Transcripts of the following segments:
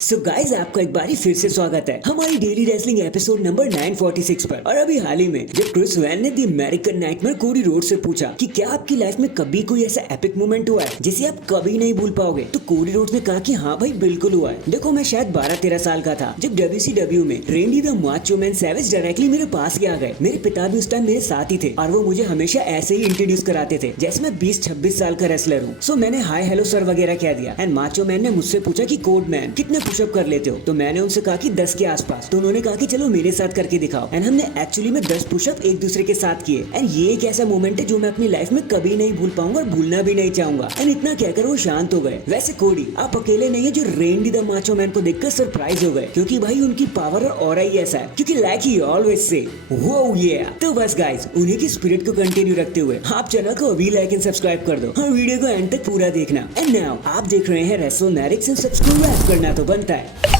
So guys आपका एक बारी फिर से स्वागत है हमारी डेली रेसलिंग एपिसोड नंबर 946 पर। और अभी हाल ही में जब क्रिस वैन ने दी अमेरिकन नाइटमेयर कोडी रोड से पूछा कि क्या आपकी लाइफ में कभी कोई ऐसा एपिक मोमेंट हुआ है जिसे आप कभी नहीं भूल पाओगे, तो कोडी रोड ने कहा कि हाँ भाई बिल्कुल हुआ है। देखो मैं शायद 12-13 साल का था जब WCW में रेंडी the macho man savage directly मेरे पास ही आ गए। मेरे पिता भी उस टाइम मेरे साथ ही थे और वो मुझे हमेशा ऐसे ही इंट्रोड्यूस कराते थे जैसे मैं 20-26 साल का रेसलर हूँ। सो मैंने हाय हेलो सर वगैरह कह दिया एंड माचो मैन ने मुझसे पूछा कि कोड मैन कितने पुशअप कर लेते हो, तो मैंने उनसे कहा कि 10 के आसपास। तो उन्होंने कहा कि चलो मेरे साथ करके दिखाओ एंड हमने एक्चुअली में 10 पुशअप एक दूसरे के साथ किए। एंड ये एक ऐसा मोमेंट है जो मैं अपनी लाइफ में कभी नहीं भूल पाऊंगा और भूलना भी नहीं चाहूंगा। एंड इतना कहकर वो शांत हो गए। वैसे कोडी आप अकेले नहीं है जो रेंडी द माचो मैन को देखकर सरप्राइज हो गए, क्योंकि भाई उनकी पावर और ऑरा ही ऐसा है, क्योंकि लाइक ही ऑलवेज से वो ये। तो बस गाइस उन्हीं की स्पिरिट को कंटिन्यू रखते हुए आप चैनल को अभी लाइक एंड सब्सक्राइब कर दो और वीडियो को एंड तक पूरा देखना। एंड नाउ आप देख रहे हैं रेसलमैनिक्स एंड सब्सक्राइब करना तो बनता है।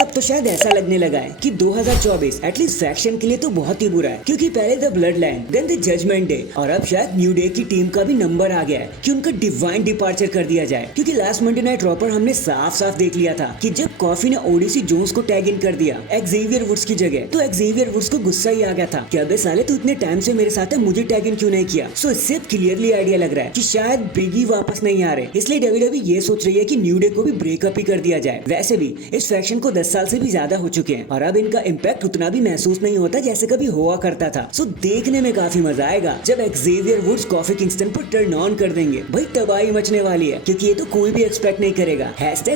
अब तो शायद ऐसा लगने लगा है कि 2024 एटलीस्ट फैक्शन के लिए तो बहुत ही बुरा है, क्योंकि पहले the blood line, then the judgment day और अब शायद न्यू डे की टीम का भी नंबर आ गया है कि उनका डिवाइन डिपार्चर कर दिया जाए। क्योंकि लास्ट मंडे नाइट रॉ पर हमने साफ साफ देख लिया था कि जब कॉफी ने ओडीसी जोन्स को टैग इन कर दिया एक्सेवियर वुड्स की जगह, तो एक्सेवियर वुड्स को गुस्सा ही आ गया था कि अबे साले तू इतने टाइम से मेरे साथ है, मुझे टैग इन क्यों नहीं किया। सो इससे क्लियरली आइडिया लग रहा है कि शायद बिगी वापस नहीं आ रहे, इसलिए डब्ल्यूडब्ल्यूई ये सोच रही है कि न्यू डे को भी ब्रेकअप ही कर दिया जाए। वैसे भी इस फैक्शन को 10 साल से भी ज्यादा हो चुके हैं और अब इनका इम्पैक्ट उतना भी महसूस नहीं होता जैसे कभी हुआ करता था। सो देखने में काफी मजा आएगा जब एक्सेवियर वुड्स कॉफी किंगस्टन पर टर्न ऑन कर देंगे। भाई तबाही मचने वाली है, क्योंकि ये तो कोई भी एक्सपेक्ट नहीं करेगा।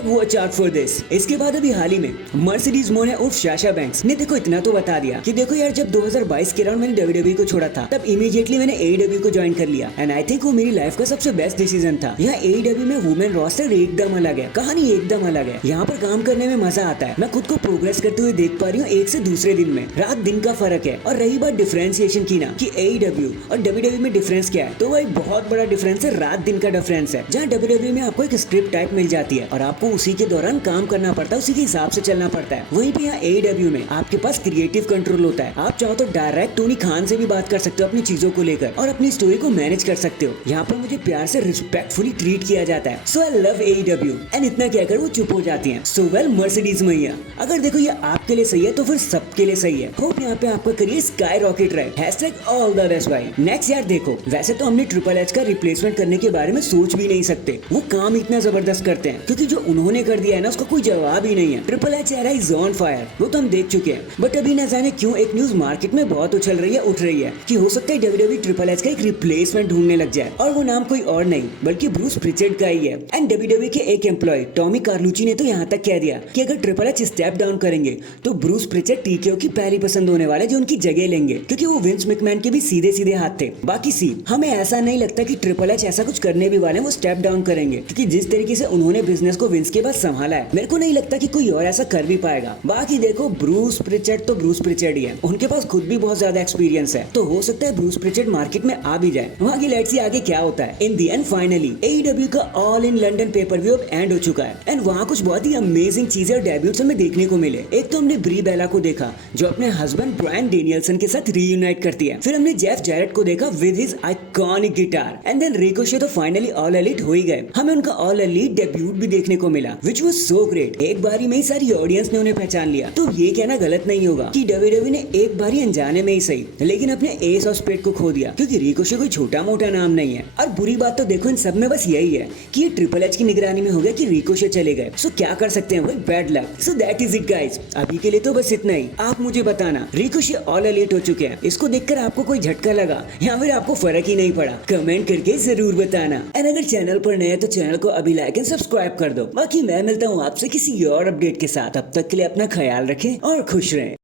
#watch out for this। इसके बाद अभी हाल ही में मर्सिडीज मोने उर्फ साशा बैंक्स ने देखो इतना तो बता दिया कि देखो यार जब 2022 के राउंड मैंने डब्ल्यूडब्ल्यूई को छोड़ा था तब इमीडिएटली मैंने AEW को ज्वाइन कर लिया एंड आई थिंक वो मेरी लाइफ का सबसे बेस्ट डिसीजन था। यहाँ AEW में वुमेन रोस्टर एकदम अलग है, कहानी एकदम अलग है। यहाँ पर काम करने में मजा आता है, मैं खुद को प्रोग्रेस करते हुए देख पा रही हूँ एक से दूसरे दिन में। रात दिन का फर्क है। और रही बात डिफरेंशिएशन की ना कि AEW और WWE में डिफरेंस क्या है, तो वही बहुत बड़ा डिफरेंस है, रात दिन का डिफरेंस है। जहाँ WWE में आपको एक स्क्रिप्ट टाइप मिल जाती है और आपको उसी के दौरान काम करना पड़ता है, उसी के हिसाब से चलना पड़ता है। वहीं पे यहाँ AEW में आपके पास क्रिएटिव कंट्रोल होता है। आप चाहो तो डायरेक्ट टोनी खान से भी बात कर सकते हो अपनी चीजों को लेकर और अपनी स्टोरी को मैनेज कर सकते हो। यहाँ पर मुझे प्यार से रिस्पेक्टफुली ट्रीट किया जाता है। सो आई लव AEW एंड इतना कहकर वो चुप हो जाती है। सो वेल मर्सिडीज मैया, अगर देखो ये आपके लिए सही है तो फिर सबके लिए सही है। होप यहाँ पे आपका करियर स्काई रॉकेट रहे। #all the best भाई। नेक्स्ट यार देखो वैसे तो हमने ट्रिपल एच का रिप्लेसमेंट करने के बारे में सोच भी नहीं सकते, वो काम इतना जबरदस्त करते हैं, क्योंकि जो उन्होंने कर दिया है ना उसका कोई जवाब ही नहीं है। Triple H era is on fire, वो तो हम देख चुके हैं। बट अभी न जाने क्यों एक न्यूज मार्केट में बहुत उछल रही है, उठ रही है कि हो सकता है WWE ट्रिपल एच का एक रिप्लेसमेंट ढूंढने लग जाए और वो नाम कोई और नहीं बल्कि ब्रूस प्रिचर्ड का ही है। एंड WWE के एक एम्प्लॉय टॉमी कार्लुची ने तो यहाँ तक कह दिया कि अगर ट्रिपल एच स्टेप डाउन करेंगे तो ब्रूस प्रिचर्ड TKO की पहली पसंद होने वाले जो उनकी जगह लेंगे, क्योंकि वो विंस मैकमैन के भी सीधे सीधे हाथ थे। बाकी सी हमें ऐसा नहीं लगता कि ट्रिपल एच ऐसा कुछ करने भी वाले वो स्टेप डाउन करेंगे, क्योंकि जिस तरीके से उन्होंने बिजनेस को विंस के बाद संभाला है मेरे को नहीं लगता कि कोई और ऐसा कर भी पाएगा। बाकी देखो ब्रूस प्रिचर्ड तो ब्रूस प्रिचर्ड ही है, उनके पास खुद भी बहुत ज्यादा एक्सपीरियंस है, तो हो सकता है ब्रूस प्रिचर्ड मार्केट में आ भी जाए। वहाँ की लेट्स सी आगे क्या होता है। इन दी एंड फाइनली AEW का all in London pay per view अब एंड हो चुका है एंड वहाँ कुछ बहुत ही अमेजिंग चीजें और डेब्यूट्स हमें देखने को मिले। एक तो हमने ब्री बेला को देखा जो अपने हस्बैंड ब्रायन डेनियल्सन के साथ रीयूनाइट करती है। फिर हमने जेफ जैरेट को देखा with his iconic guitar and then Ricochet तो फाइनली ऑल एलीट हो ही गए। हमें उनका ऑल एलीट डेब्यूट भी देखने को मिला व्हिच वाज सो ग्रेट। एक बारी में ही सारी ऑडियंस ने उन्हें पहचान लिया। तो ये कहना गलत नहीं होगा कि WWE ने एक बारी अनजाने में ही सही लेकिन अपने एस ऑफ स्पेड को खो दिया, क्योंकि रिकोशे कोई छोटा मोटा नाम नहीं है। और बुरी बात तो देखो इन सब में बस यही है कि ये ट्रिपल एच की निगरानी में हो गया कि रिकोशे चले गए। सो क्या कर सकते हैं भाई, bad luck. So that is it guys, अभी के लिए तो बस इतना ही। आप मुझे बताना रिकोशे ऑल एलीट हो चुके हैं, इसको देखकर आपको कोई झटका लगा या फिर आपको फर्क ही नहीं पड़ा, कमेंट करके जरूर बताना। एंड अगर चैनल पर नए हैं तो चैनल को अभी लाइक एंड सब्सक्राइब कर दो। बाकी मैं मिलता हूँ आपसे किसी और अपडेट के साथ, अब तक के लिए अपना ख्याल रखें और खुश रहें।